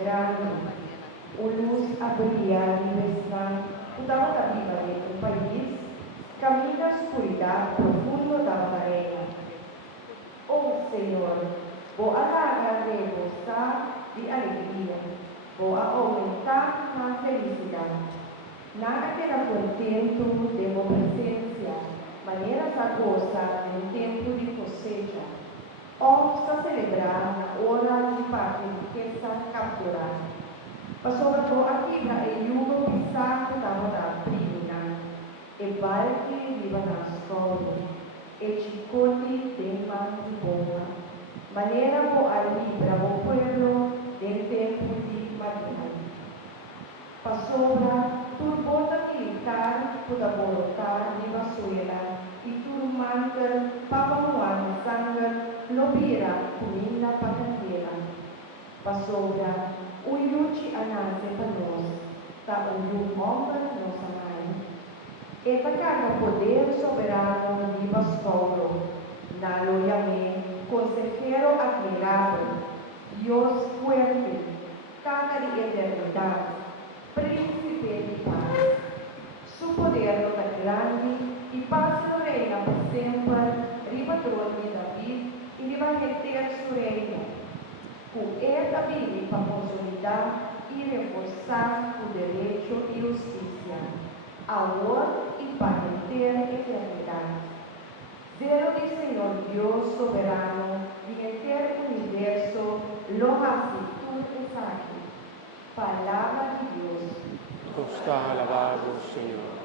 grande, o luz a brilhar e vestir, toda a vida do país, caminha a escuridão profunda da areia. Oh Senhor, vou alargar de gostar de alegria, vou aumentar a felicidade. Nada terá contento de uma presença, maneiras a gozar no tempo de cosecha, ou a celebrar na hora de parte riqueza capturada. Passou aqui na Eugo pisar da hora primina, e balde viva na escola, e chicote de man de boa, maneira bo alibra o pueblo del tempo de Maria. Passou turbota militar toda voltar de Venezuela e turmanter papamuan sangue lobira comida patantela. Passou o yuchi anase panos, ta o yu homem nossa mãe. E tacar o poder soberano de Vascolo, na loyame, consejero admirável, Dios fuerte, cara de eternidade, príncipe de paz. Su poder no tan grande y paz no reina por sempre, riba trono de David y riba reter su reino. Con esta vida para consolidar y reforzar o derecho y justicia, amor y para entera eternidad. Zelo de Senhor Deus soberano, de entero universo, lo hace tú es aquí. Palavra de Deus. Está alabado, Senhor.